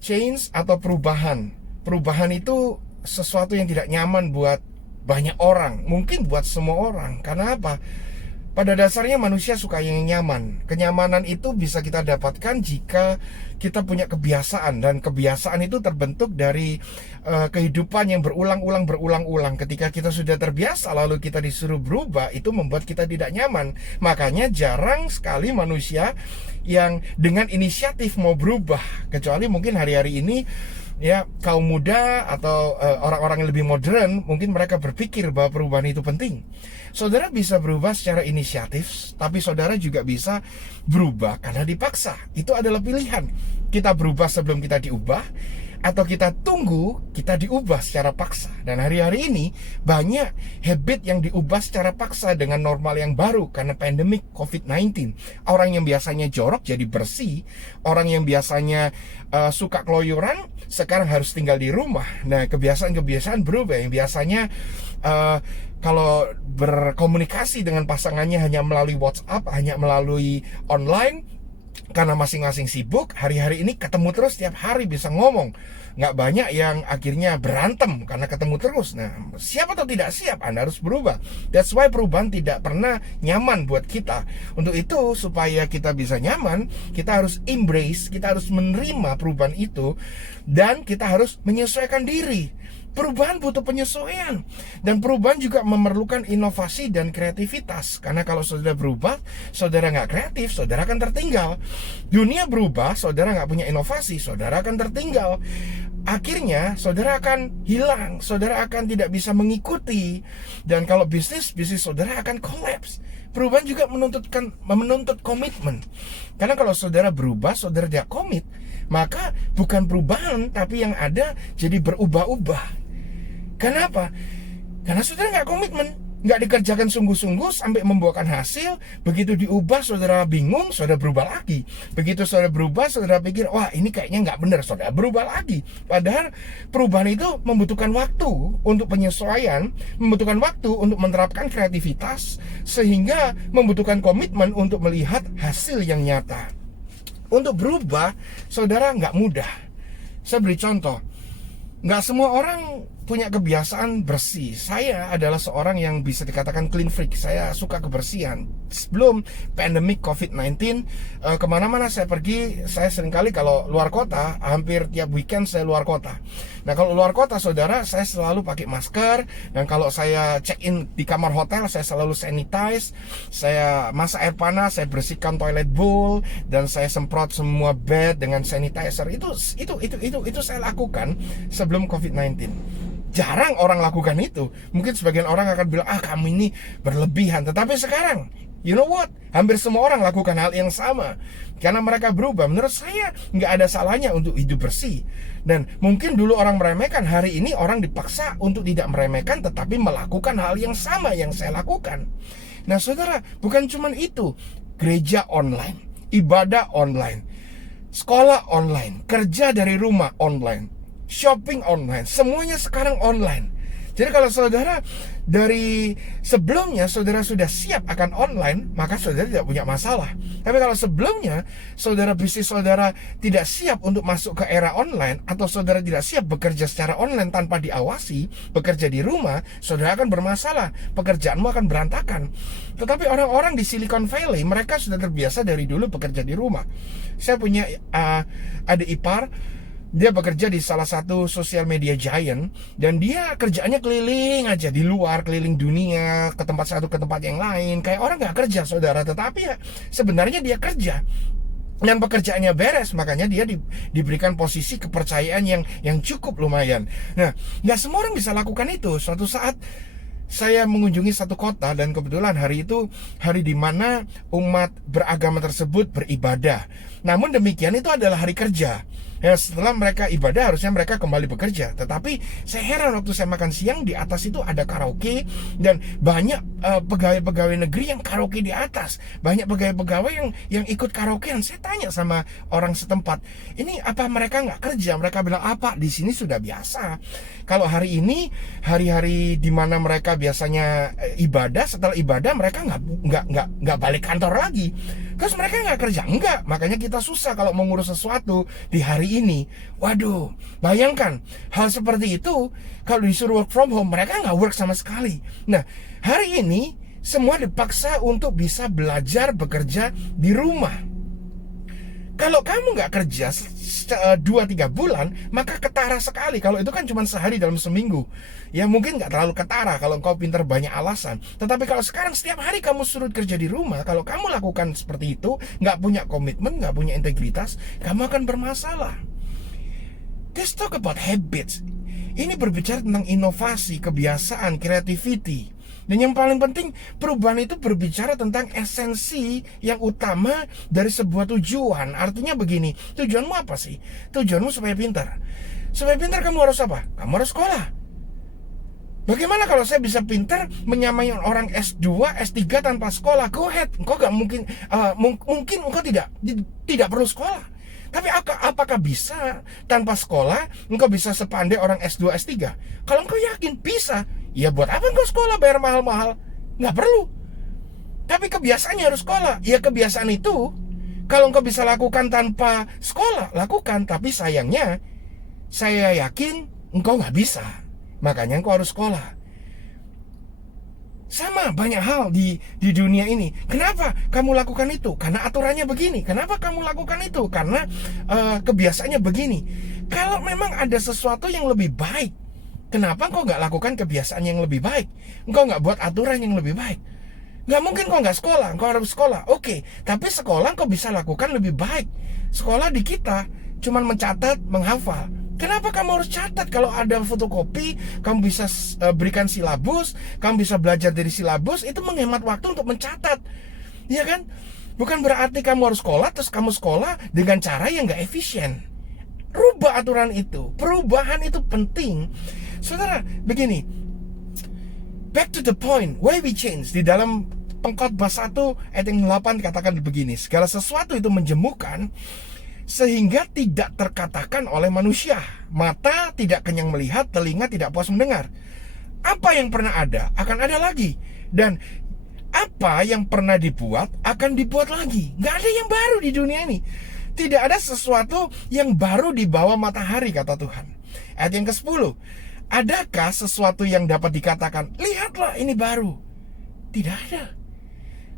Change atau perubahan. Perubahan itu sesuatu yang tidak nyaman buat banyak orang, mungkin buat semua orang. Karena apa? Pada dasarnya manusia suka yang nyaman. Kenyamanan itu bisa kita dapatkan jika kita punya kebiasaan, dan kebiasaan itu terbentuk dari kehidupan yang berulang-ulang. Ketika kita sudah terbiasa lalu kita disuruh berubah, itu membuat kita tidak nyaman. Makanya jarang sekali manusia yang dengan inisiatif mau berubah, kecuali mungkin hari-hari ini ya kaum muda atau orang-orang yang lebih modern, mungkin mereka berpikir bahwa perubahan itu penting. Saudara bisa berubah secara inisiatif, tapi saudara juga bisa berubah karena dipaksa. Itu adalah pilihan. Kita berubah sebelum kita diubah, atau kita tunggu kita diubah secara paksa. Dan hari-hari ini banyak habit yang diubah secara paksa dengan normal yang baru karena pandemik COVID-19. Orang yang biasanya jorok jadi bersih, orang yang biasanya suka keluyuran sekarang harus tinggal di rumah. Nah, kebiasaan-kebiasaan berubah. Yang biasanya kalau berkomunikasi dengan pasangannya hanya melalui WhatsApp, hanya melalui online, karena masing-masing sibuk, hari-hari ini ketemu terus, tiap hari bisa ngomong. Nggak banyak yang akhirnya berantem karena ketemu terus. Nah, siap atau tidak siap, Anda harus berubah. That's why perubahan tidak pernah nyaman buat kita. Untuk itu, supaya kita bisa nyaman, kita harus embrace, kita harus menerima perubahan itu, dan kita harus menyesuaikan diri. Perubahan butuh penyesuaian, dan perubahan juga memerlukan inovasi dan kreativitas. Karena kalau saudara berubah, saudara nggak kreatif, saudara akan tertinggal. Dunia berubah, saudara nggak punya inovasi, saudara akan tertinggal. Akhirnya saudara akan hilang, saudara akan tidak bisa mengikuti. Dan kalau bisnis saudara akan collapse. Perubahan juga menuntut komitmen. Karena kalau saudara berubah, saudara tidak komit, maka bukan perubahan, tapi yang ada jadi berubah-ubah. Kenapa? Karena saudara nggak komitmen, nggak dikerjakan sungguh-sungguh sampai membuahkan hasil. Begitu diubah, saudara bingung, saudara berubah lagi. Begitu saudara berubah, saudara pikir, wah ini kayaknya nggak benar, saudara berubah lagi. Padahal perubahan itu membutuhkan waktu untuk penyesuaian, membutuhkan waktu untuk menerapkan kreativitas, sehingga membutuhkan komitmen untuk melihat hasil yang nyata. Untuk berubah, saudara nggak mudah. Saya beri contoh. Nggak semua orang punya kebiasaan bersih. Saya adalah seorang yang bisa dikatakan clean freak. Saya suka kebersihan. Sebelum pandemic COVID-19, kemana-mana saya pergi, saya seringkali kalau luar kota, hampir tiap weekend saya luar kota. Nah, kalau luar kota, saudara, saya selalu pakai masker. Dan kalau saya check-in di kamar hotel, saya selalu sanitize. Saya masak air panas, saya bersihkan toilet bowl, dan saya semprot semua bed dengan sanitizer. Itu saya lakukan sebelum COVID-19. Jarang orang lakukan itu. Mungkin sebagian orang akan bilang, kamu ini berlebihan. Tetapi sekarang, you know what? Hampir semua orang lakukan hal yang sama. Karena mereka berubah. Menurut saya, nggak ada salahnya untuk hidup bersih. Dan mungkin dulu orang meremehkan, hari ini orang dipaksa untuk tidak meremehkan, tetapi melakukan hal yang sama yang saya lakukan. Nah, saudara, bukan cuma itu. Gereja online, ibadah online, sekolah online, kerja dari rumah online, shopping online, semuanya sekarang online. Jadi kalau saudara dari sebelumnya saudara sudah siap akan online, maka saudara tidak punya masalah. Tapi kalau sebelumnya bisnis saudara tidak siap untuk masuk ke era online, atau saudara tidak siap bekerja secara online tanpa diawasi, bekerja di rumah, saudara akan bermasalah. Pekerjaanmu akan berantakan. Tetapi orang-orang di Silicon Valley, mereka sudah terbiasa dari dulu bekerja di rumah. Saya punya adik ipar. Dia bekerja di salah satu sosial media giant, dan dia kerjaannya keliling aja di luar, keliling dunia, ke tempat satu ke tempat yang lain. Kayak orang nggak kerja, saudara. Tetapi ya, sebenarnya dia kerja. Dan pekerjaannya beres, makanya dia diberikan posisi kepercayaan yang cukup lumayan. Nah, nggak semua orang bisa lakukan itu. Suatu saat saya mengunjungi satu kota, dan kebetulan hari itu hari di mana umat beragama tersebut beribadah. Namun demikian, itu adalah hari kerja. Ya, setelah mereka ibadah harusnya mereka kembali bekerja. Tetapi saya heran waktu saya makan siang, di atas itu ada karaoke, dan banyak pegawai-pegawai negeri yang karaoke di atas. Banyak pegawai-pegawai yang ikut karaokean. Saya tanya sama orang setempat, ini apa mereka nggak kerja? Mereka bilang, apa di sini sudah biasa. Kalau hari ini hari-hari di mana mereka biasanya ibadah, setelah ibadah mereka nggak balik kantor lagi. Terus mereka nggak kerja? Enggak. Makanya kita susah kalau mau ngurus sesuatu di hari ini. Waduh, bayangkan hal seperti itu kalau disuruh work from home, mereka nggak work sama sekali. Nah, hari ini semua dipaksa untuk bisa belajar bekerja di rumah. Kalau kamu nggak kerja 2-3 bulan, maka ketara sekali. Kalau itu kan cuma sehari dalam seminggu, ya mungkin nggak terlalu ketara kalau engkau pintar banyak alasan. Tetapi kalau sekarang setiap hari kamu suruh kerja di rumah, kalau kamu lakukan seperti itu, nggak punya komitmen, nggak punya integritas, kamu akan bermasalah. Let's talk about habits. Ini berbicara tentang inovasi, kebiasaan, creativity. Dan yang paling penting, perubahan itu berbicara tentang esensi yang utama dari sebuah tujuan. Artinya begini, tujuanmu apa sih? Tujuanmu supaya pintar. Supaya pintar kamu harus apa? Kamu harus sekolah. Bagaimana kalau saya bisa pintar menyamai orang S2, S3 tanpa sekolah? Go ahead, engkau gak mungkin, mungkin engkau tidak perlu sekolah. Tapi apakah bisa tanpa sekolah engkau bisa sepandai orang S2, S3? Kalau engkau yakin bisa, ya buat apa engkau sekolah bayar mahal-mahal? Nggak perlu. Tapi kebiasaannya harus sekolah. Ya kebiasaan itu kalau engkau bisa lakukan tanpa sekolah, lakukan. Tapi sayangnya saya yakin engkau nggak bisa. Makanya engkau harus sekolah. Sama banyak hal di dunia ini. Kenapa kamu lakukan itu? Karena aturannya begini. Kenapa kamu lakukan itu? Karena kebiasaannya begini. Kalau memang ada sesuatu yang lebih baik, kenapa engkau nggak lakukan kebiasaan yang lebih baik? Engkau nggak buat aturan yang lebih baik? Nggak mungkin kau nggak sekolah, engkau harus sekolah. Oke, tapi sekolah engkau bisa lakukan lebih baik. Sekolah di kita cuman mencatat, menghafal. Kenapa kamu harus catat? Kalau ada fotokopi, kamu bisa berikan silabus, kamu bisa belajar dari silabus, itu menghemat waktu untuk mencatat. Iya kan? Bukan berarti kamu harus sekolah, terus kamu sekolah dengan cara yang nggak efisien. Rubah aturan itu. Perubahan itu penting. Saudara, begini. Back to the point, why we change. Di dalam Pengkhotbah 1 ayat yang 8 dikatakan begini. Segala sesuatu itu menjemukan, sehingga tidak terkatakan oleh manusia. Mata tidak kenyang melihat, telinga tidak puas mendengar. Apa yang pernah ada akan ada lagi, dan apa yang pernah dibuat akan dibuat lagi. Gak ada yang baru di dunia ini. Tidak ada sesuatu yang baru di bawah matahari, kata Tuhan. Ayat yang ke-10, adakah sesuatu yang dapat dikatakan, lihatlah ini baru? Tidak ada.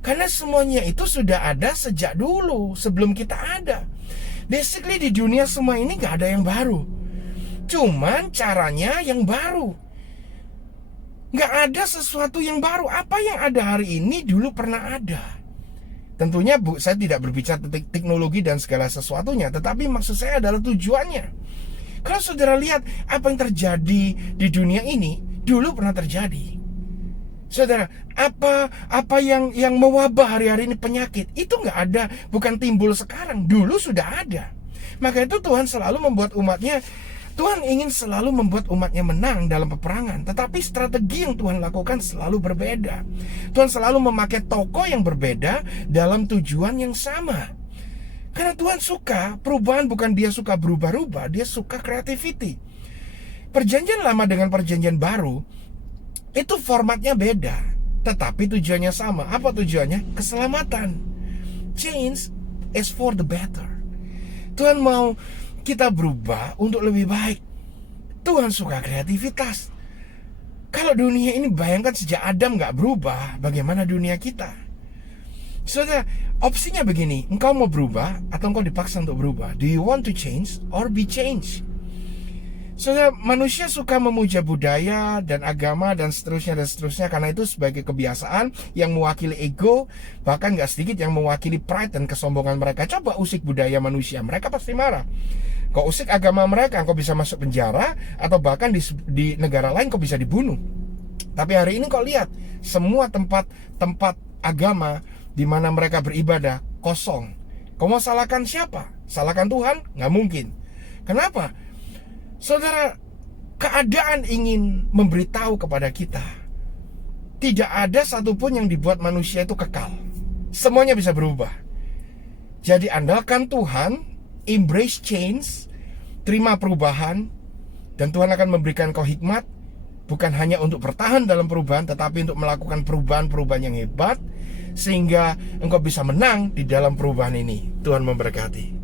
Karena semuanya itu sudah ada sejak dulu, sebelum kita ada. Basically di dunia semua ini gak ada yang baru. Cuman caranya yang baru. Gak ada sesuatu yang baru. Apa yang ada hari ini dulu pernah ada. Tentunya saya tidak berbicara tentang teknologi dan segala sesuatunya, tetapi maksud saya adalah tujuannya. Kalau saudara lihat apa yang terjadi di dunia ini, dulu pernah terjadi. Saudara, apa yang mewabah hari-hari ini, penyakit, itu nggak ada, bukan timbul sekarang, dulu sudah ada. Maka itu Tuhan selalu membuat umatnya, Tuhan ingin selalu membuat umatnya menang dalam peperangan. Tetapi strategi yang Tuhan lakukan selalu berbeda. Tuhan selalu memakai tokoh yang berbeda dalam tujuan yang sama. Karena Tuhan suka perubahan, bukan dia suka berubah-ubah, dia suka creativity. Perjanjian lama dengan perjanjian baru itu formatnya beda, tetapi tujuannya sama. Apa tujuannya? Keselamatan. Change is for the better. Tuhan mau kita berubah untuk lebih baik. Tuhan suka kreativitas. Kalau dunia ini, bayangkan sejak Adam gak berubah, bagaimana dunia kita? Saudara, opsinya begini, engkau mau berubah atau engkau dipaksa untuk berubah? Do you want to change or be changed? Saudara, manusia suka memuja budaya dan agama dan seterusnya karena itu sebagai kebiasaan yang mewakili ego, bahkan gak sedikit yang mewakili pride dan kesombongan mereka. Coba usik budaya manusia, mereka pasti marah. Kau usik agama mereka, kau bisa masuk penjara, atau bahkan di negara lain kau bisa dibunuh. Tapi hari ini kau lihat, semua tempat agama di mana mereka beribadah kosong. Kau mau salahkan siapa? Salahkan Tuhan? Nggak mungkin. Kenapa? Saudara, keadaan ingin memberitahu kepada kita, tidak ada satupun yang dibuat manusia itu kekal. Semuanya bisa berubah. Jadi andalkan Tuhan, embrace change, terima perubahan, dan Tuhan akan memberikan kau hikmat, bukan hanya untuk bertahan dalam perubahan, tetapi untuk melakukan perubahan-perubahan yang hebat, sehingga engkau bisa menang di dalam perubahan ini. Tuhan memberkati.